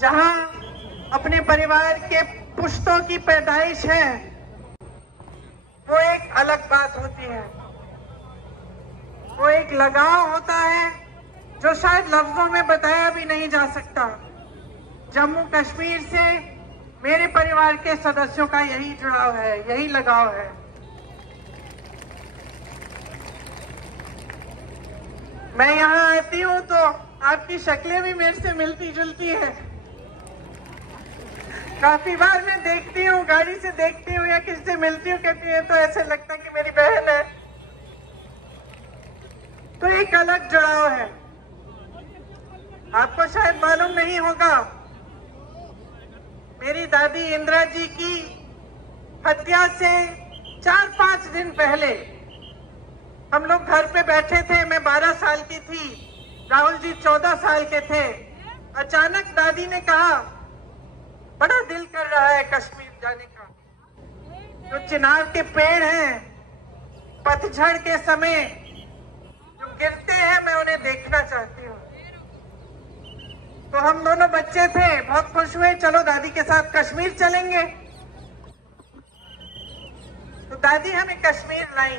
जहां अपने परिवार के पुश्तों की पैदाइश है, वो एक अलग बात होती है। वो एक लगाव होता है जो शायद लफ्जों में बताया भी नहीं जा सकता। जम्मू कश्मीर से मेरे परिवार के सदस्यों का यही जुड़ाव है, यही लगाव है। मैं यहाँ आती हूँ तो आपकी शक्लें भी मेरे से मिलती जुलती हैं। काफी बार मैं देखती हूँ, गाड़ी से देखती हूँ या किसी से मिलती हूँ, कहती है तो ऐसे लगता है कि मेरी बहन है। तो एक अलग जुड़ाव है। आपको शायद मालूम नहीं होगा, मेरी दादी इंदिरा जी की हत्या से 4-5 दिन पहले हम लोग घर पे बैठे थे। मैं 12 साल की थी, राहुल जी 14 साल के थे। अचानक दादी ने कहा, बड़ा दिल कर रहा है कश्मीर जाने का। जो चिनार के पेड़ हैं, पतझड़ के समय जो गिरते हैं, मैं उन्हें देखना चाहती हूँ। तो हम दोनों बच्चे थे, बहुत खुश हुए, चलो दादी के साथ कश्मीर चलेंगे। तो दादी हमें कश्मीर लाई।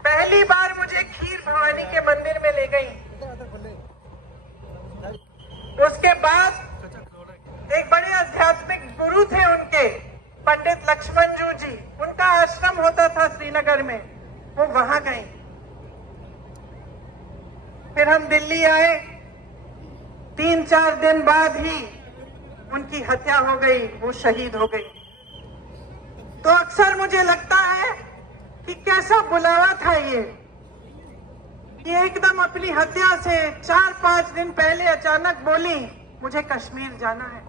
पहली बार मुझे खीर भवानी के मंदिर में ले गई। उसके बाद एक बड़े आध्यात्मिक गुरु थे उनके, पंडित लक्ष्मण जी, उनका आश्रम होता था श्रीनगर में, वो वहां गए। फिर हम दिल्ली आए। 3-4 दिन बाद ही उनकी हत्या हो गई, वो शहीद हो गई। तो अक्सर मुझे लगता है कि कैसा बुलावा था ये एकदम अपनी हत्या से 4-5 दिन पहले अचानक बोली, मुझे कश्मीर जाना है।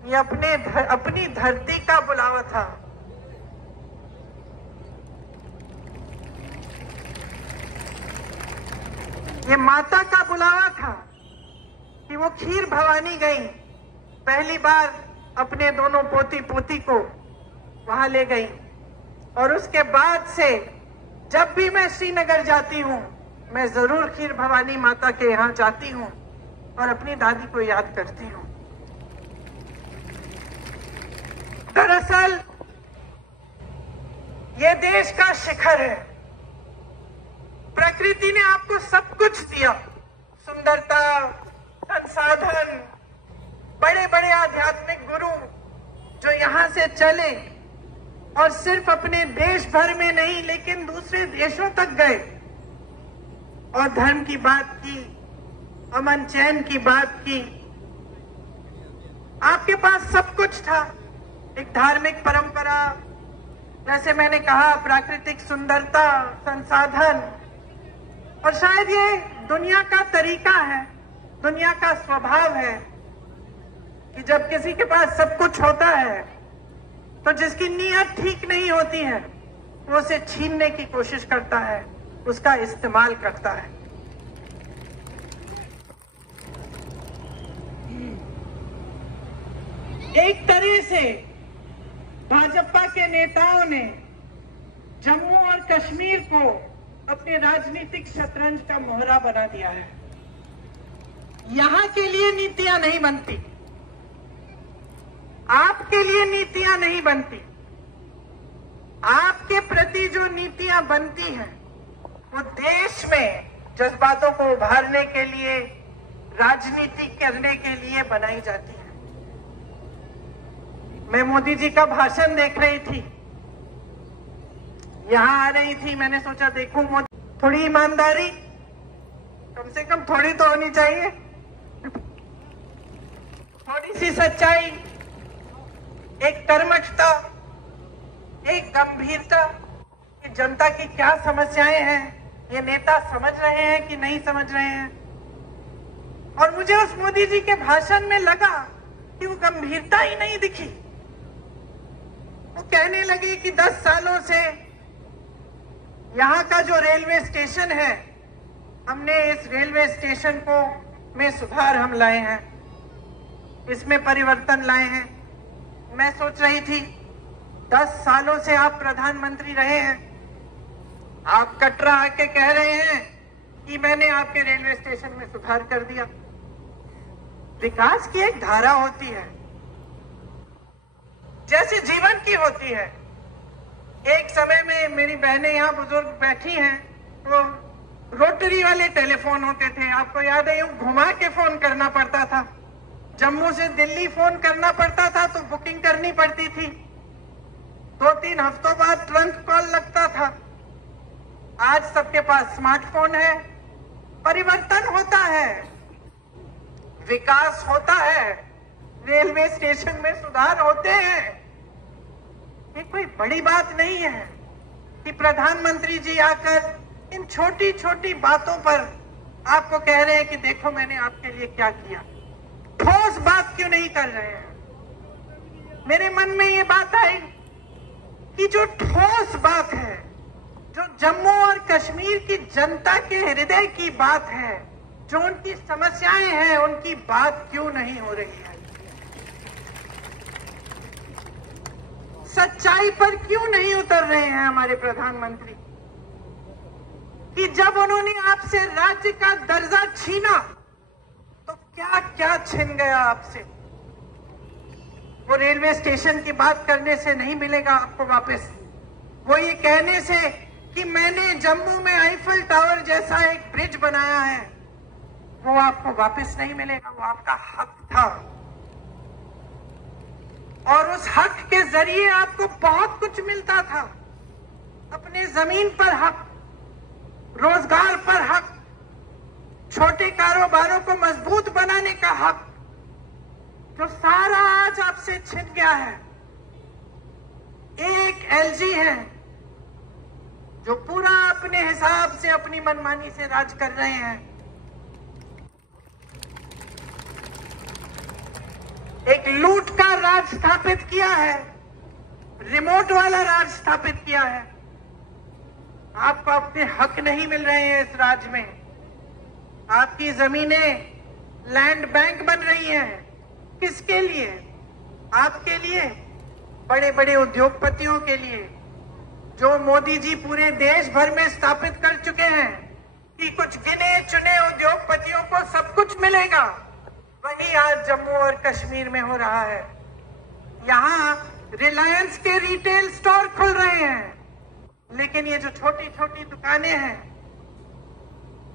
ये अपनी धरती का बुलावा था। ये माता का बुलावा था कि वो खीर भवानी गई। पहली बार अपने दोनों पोती पोती को वहां ले गई। और उसके बाद से जब भी मैं श्रीनगर जाती हूँ, मैं जरूर खीर भवानी माता के यहाँ जाती हूँ और अपनी दादी को याद करती हूँ। दरअसल ये देश का शिखर है। प्रकृति ने आपको सब कुछ दिया, सुंदरता, संसाधन, बड़े बड़े आध्यात्मिक गुरु जो यहाँ से चले और सिर्फ अपने देश भर में नहीं लेकिन दूसरे देशों तक गए और धर्म की बात की, अमन चैन की बात की। आपके पास सब कुछ था, एक धार्मिक परंपरा, जैसे मैंने कहा, प्राकृतिक सुंदरता, संसाधन। और शायद ये दुनिया का तरीका है, दुनिया का स्वभाव है कि जब किसी के पास सब कुछ होता है तो जिसकी नीयत ठीक नहीं होती है वो उसे छीनने की कोशिश करता है, उसका इस्तेमाल करता है। एक तरह से भाजपा के नेताओं ने जम्मू और कश्मीर को अपने राजनीतिक शतरंज का मोहरा बना दिया है। यहां के लिए नीतियां नहीं बनती, आपके लिए नीतियां नहीं बनती। आपके प्रति जो नीतियां बनती हैं वो देश में जज्बातों को उभारने के लिए, राजनीति करने के लिए बनाई जाती है। मैं मोदी जी का भाषण देख रही थी, यहां आ रही थी, मैंने सोचा देखूं मोदी, थोड़ी ईमानदारी, कम से कम थोड़ी तो होनी चाहिए, थोड़ी सी सच्चाई, एक कर्मठता, एक गंभीरता कि जनता की क्या समस्याएं हैं, ये नेता समझ रहे हैं कि नहीं समझ रहे हैं। और मुझे उस मोदी जी के भाषण में लगा कि वो गंभीरता ही नहीं दिखी। वो कहने लगे कि 10 सालों से यहाँ का जो रेलवे स्टेशन है, हमने इस रेलवे स्टेशन को में सुधार हम लाए हैं, इसमें परिवर्तन लाए हैं। मैं सोच रही थी 10 सालों से आप प्रधानमंत्री रहे हैं, आप कटरा आके कह रहे हैं कि मैंने आपके रेलवे स्टेशन में सुधार कर दिया। विकास की एक धारा होती है, जैसे जीवन की होती है। एक समय में मेरी बहनें यहाँ बुजुर्ग बैठी हैं, तो रोटरी वाले टेलीफोन होते थे, आपको याद है, यूं घुमा के फोन करना पड़ता था। जम्मू से दिल्ली फोन करना पड़ता था तो बुकिंग करनी पड़ती थी, 2-3 हफ्तों बाद तुरंत कॉल लगता था। आज सबके पास स्मार्टफोन है। परिवर्तन होता है, विकास होता है, रेलवे स्टेशन में सुधार होते हैं। ये कोई बड़ी बात नहीं है कि प्रधानमंत्री जी आकर इन छोटी छोटी बातों पर आपको कह रहे हैं कि देखो मैंने आपके लिए क्या किया। ठोस बात क्यों नहीं कर रहे हैं? मेरे मन में ये बात आई कि जो ठोस बात है, जो जम्मू और कश्मीर की जनता के हृदय की बात है, जो उनकी समस्याएं हैं, उनकी बात क्यों नहीं हो रही है? सच्चाई पर क्यों नहीं उतर रहे हैं हमारे प्रधानमंत्री? कि जब उन्होंने आपसे राज्य का दर्जा छीना तो क्या क्या छिन गया आपसे? वो रेलवे स्टेशन की बात करने से नहीं मिलेगा आपको वापस। वो ये कहने से कि मैंने जम्मू में आईफल टावर जैसा एक ब्रिज बनाया है, वो आपको वापस नहीं मिलेगा। वो आपका हक था और उस हक के जरिए आपको बहुत कुछ मिलता था। अपने जमीन पर हक, रोजगार पर हक, छोटे कारोबारों को मजबूत बनाने का हक, जो सारा आज आपसे छिन गया है। एक एलजी है जो पूरा अपने हिसाब से, अपनी मनमानी से राज कर रहे हैं। एक लूट का राज स्थापित किया है, रिमोट वाला राज स्थापित किया है। आपको अपने हक नहीं मिल रहे हैं इस राज्य में। आपकी जमीनें लैंड बैंक बन रही हैं। किसके लिए? आपके लिए, बड़े बड़े उद्योगपतियों के लिए, जो मोदी जी पूरे देश भर में स्थापित कर चुके हैं कि कुछ गिने चुने उद्योगपतियों को सब कुछ मिलेगा। वही आज जम्मू और कश्मीर में हो रहा है। यहाँ रिलायंस के रिटेल स्टोर खुल रहे हैं, लेकिन ये जो छोटी छोटी दुकानें हैं,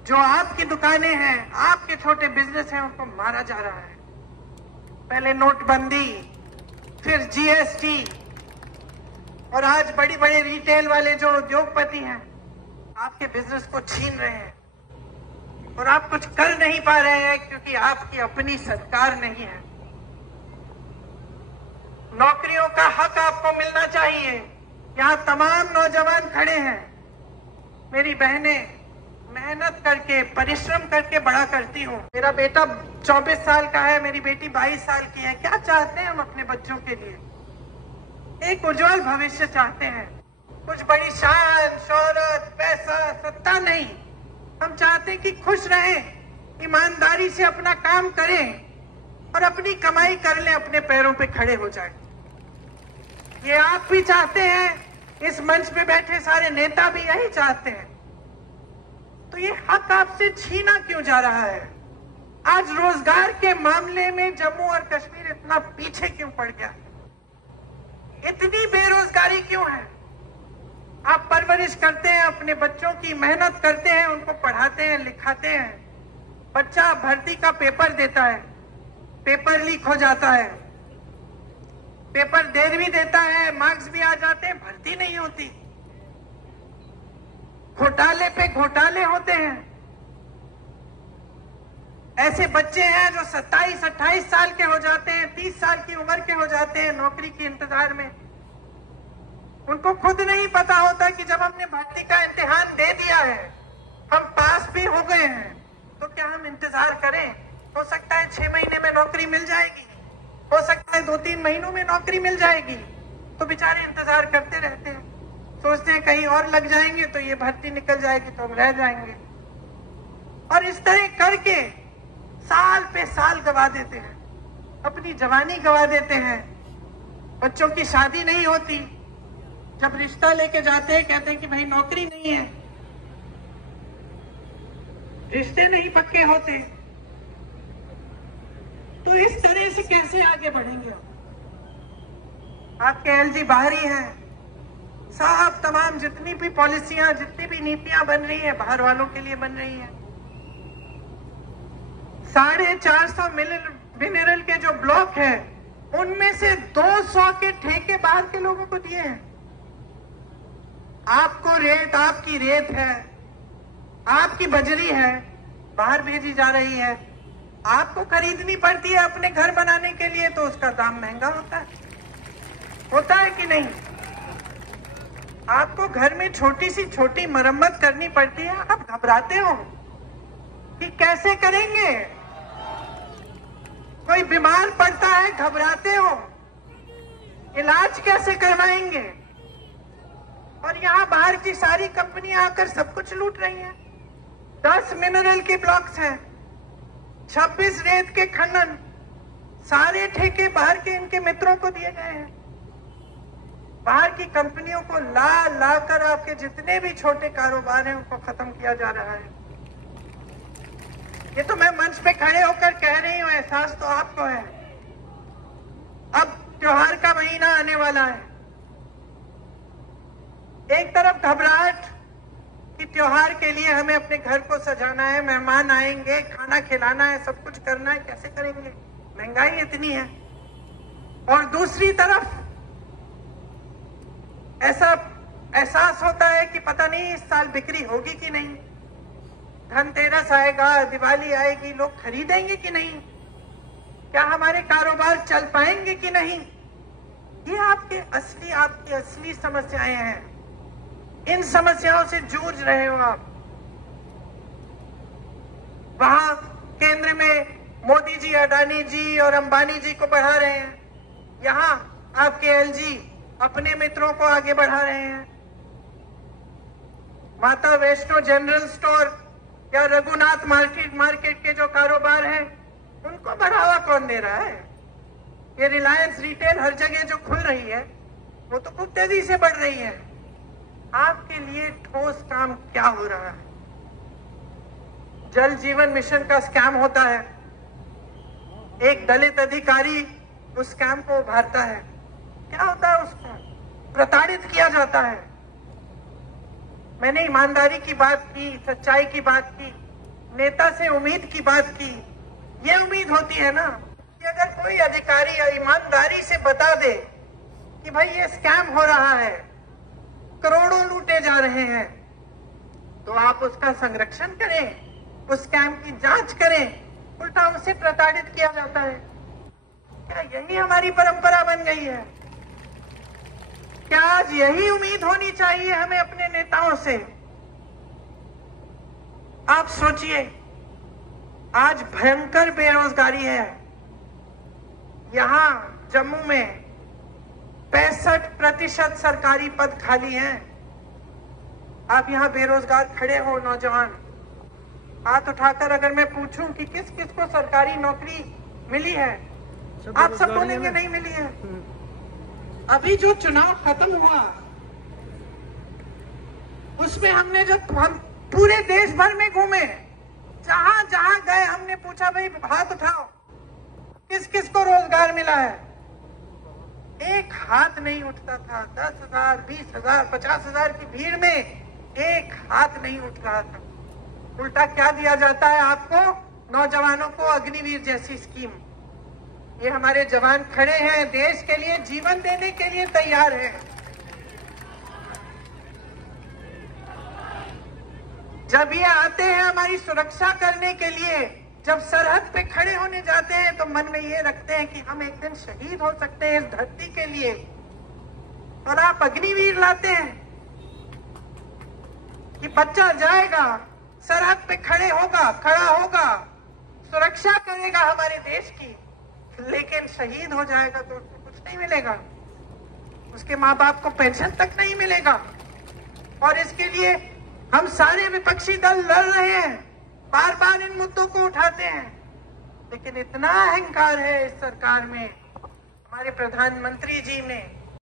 जो आपकी दुकानें हैं, आपके छोटे बिजनेस हैं, उनको मारा जा रहा है। पहले नोटबंदी, फिर जीएसटी, और आज बड़ी बड़े रिटेल वाले जो उद्योगपति हैं आपके बिजनेस को छीन रहे हैं। और आप कुछ कर नहीं पा रहे हैं क्योंकि आपकी अपनी सरकार नहीं है। नौकरियों का हक आपको मिलना चाहिए। यहाँ तमाम नौजवान खड़े हैं। मेरी बहनें मेहनत करके, परिश्रम करके बड़ा करती हूँ। मेरा बेटा 24 साल का है, मेरी बेटी 22 साल की है। क्या चाहते हैं हम अपने बच्चों के लिए? एक उज्जवल भविष्य चाहते हैं। कुछ बड़ी शान, शोहरत, पैसा, सत्ता नहीं। हम चाहते हैं कि खुश रहें, ईमानदारी से अपना काम करें और अपनी कमाई कर लें, अपने पैरों पे खड़े हो जाएं। ये आप भी चाहते हैं, इस मंच पे बैठे सारे नेता भी यही चाहते हैं। तो ये हक आपसे छीना क्यों जा रहा है? आज रोजगार के मामले में जम्मू और कश्मीर इतना पीछे क्यों पड़ गया? इतनी बेरोजगारी क्यों है? आप परवरिश करते हैं अपने बच्चों की, मेहनत करते हैं, उनको पढ़ाते हैं, लिखाते हैं। बच्चा भर्ती का पेपर देता है, पेपर लीक हो जाता है, पेपर देर भी देता है, मार्क्स भी आ जाते हैं, भर्ती नहीं होती। घोटाले पे घोटाले होते हैं। ऐसे बच्चे हैं जो 27-28 साल के हो जाते हैं, 30 साल की उम्र के हो जाते हैं नौकरी के इंतजार में। उनको खुद नहीं पता होता कि जब हमने भर्ती का इम्तिहान दे दिया है, हम पास भी हो गए हैं, तो क्या हम इंतजार करें? हो सकता है 6 महीने में नौकरी मिल जाएगी, हो सकता है 2-3 महीनों में नौकरी मिल जाएगी। तो बेचारे इंतजार करते रहते हैं, सोचते हैं कहीं और लग जाएंगे तो ये भर्ती निकल जाएगी तो हम रह जाएंगे। और इस तरह करके साल पे साल गवा देते हैं, अपनी जवानी गवा देते हैं। बच्चों की शादी नहीं होती, जब रिश्ता लेके जाते हैं कहते हैं कि भाई नौकरी नहीं है, रिश्ते नहीं पक्के होते। तो इस तरह से कैसे आगे बढ़ेंगे? आपके एलजी बाहर ही हैं साहब। तमाम जितनी भी पॉलिसियां, जितनी भी नीतियां बन रही है बाहर वालों के लिए बन रही है। 450 मिनरल के जो ब्लॉक है उनमें से 200 के ठेके बाहर के लोगों को दिए हैं। आपको रेत, आपकी रेत है, आपकी बजरी है, बाहर भेजी जा रही है। आपको खरीदनी पड़ती है अपने घर बनाने के लिए, तो उसका दाम महंगा होता है कि नहीं? आपको घर में छोटी सी छोटी मरम्मत करनी पड़ती है, आप घबराते हो कि कैसे करेंगे? कोई बीमार पड़ता है, घबराते हो इलाज कैसे करवाएंगे? और यहाँ बाहर की सारी कंपनियां आकर सब कुछ लूट रही हैं। 10 मिनरल के ब्लॉक्स हैं, 26 रेत के खनन, सारे ठेके बाहर के इनके मित्रों को दिए गए हैं। बाहर की कंपनियों को ला कर आपके जितने भी छोटे कारोबार हैं उनको खत्म किया जा रहा है। ये तो मैं मंच पे खड़े होकर कह रही हूं, एहसास तो आपको है। अब त्योहार का महीना आने वाला है। एक तरफ घबराहट कि त्योहार के लिए हमें अपने घर को सजाना है, मेहमान आएंगे, खाना खिलाना है, सब कुछ करना है, कैसे करेंगे? महंगाई इतनी है। और दूसरी तरफ ऐसा एहसास होता है कि पता नहीं इस साल बिक्री होगी कि नहीं, धनतेरस आएगा, दिवाली आएगी, लोग खरीदेंगे कि नहीं, क्या हमारे कारोबार चल पाएंगे कि नहीं? ये आपकी असली समस्याएं हैं। इन समस्याओं से जूझ रहे हो आप। वहां केंद्र में मोदी जी, अडानी जी और अंबानी जी को बढ़ा रहे हैं, यहां आपके एलजी अपने मित्रों को आगे बढ़ा रहे हैं। माता वैष्णो जनरल स्टोर या रघुनाथ मार्केट के जो कारोबार हैं उनको बढ़ावा कौन दे रहा है? ये रिलायंस रिटेल हर जगह जो खुल रही है वो तो खूब तेजी से बढ़ रही है। आपके लिए ठोस काम क्या हो रहा है? जल जीवन मिशन का स्कैम होता है, एक दलित अधिकारी उस स्कैम को उभारता है। क्या होता है? उसको प्रताड़ित किया जाता है। मैंने ईमानदारी की बात की, सच्चाई की बात की, नेता से उम्मीद की बात की। ये उम्मीद होती है ना कि अगर कोई अधिकारी ईमानदारी से बता दे कि भाई ये स्कैम हो रहा है, करोड़ों लूटे जा रहे हैं, तो आप उसका संरक्षण करें, उस स्कैम की जांच करें। उल्टा उसे प्रताड़ित किया जाता है। क्या यही हमारी परंपरा बन गई है? क्या आज यही उम्मीद होनी चाहिए हमें अपने नेताओं से? आप सोचिए, आज भयंकर बेरोजगारी है। यहां जम्मू में 65% सरकारी पद खाली हैं। आप यहां बेरोजगार खड़े हो, नौजवान, हाथ उठाकर अगर मैं पूछूं कि किस किस को सरकारी नौकरी मिली है, आप सब बोलेंगे नहीं मिली है। अभी जो चुनाव खत्म हुआ उसमें हमने जब हम पूरे देश भर में घूमे, जहां जहां गए हमने पूछा भाई हाथ उठाओ, किस किस को रोजगार मिला है? एक हाथ नहीं उठता था। 10,000, 20,000, 50,000 की भीड़ में एक हाथ नहीं उठ रहा था। उल्टा क्या दिया जाता है आपको? नौजवानों को अग्निवीर जैसी स्कीम। ये हमारे जवान खड़े हैं, देश के लिए जीवन देने के लिए तैयार हैं। जब ये आते हैं हमारी सुरक्षा करने के लिए, जब सरहद पे खड़े होने जाते हैं तो मन में ये रखते हैं कि हम एक दिन शहीद हो सकते हैं इस धरती के लिए, और आप अग्निवीर लाते हैं कि बच्चा जाएगा, सरहद पे खड़ा होगा, सुरक्षा करेगा हमारे देश की, लेकिन शहीद हो जाएगा तो उसको कुछ नहीं मिलेगा, उसके माँ बाप को पेंशन तक नहीं मिलेगा। और इसके लिए हम सारे विपक्षी दल लड़ रहे हैं, बार बार इन मुद्दों को उठाते हैं, लेकिन इतना अहंकार है इस सरकार में, हमारे प्रधानमंत्री जी में,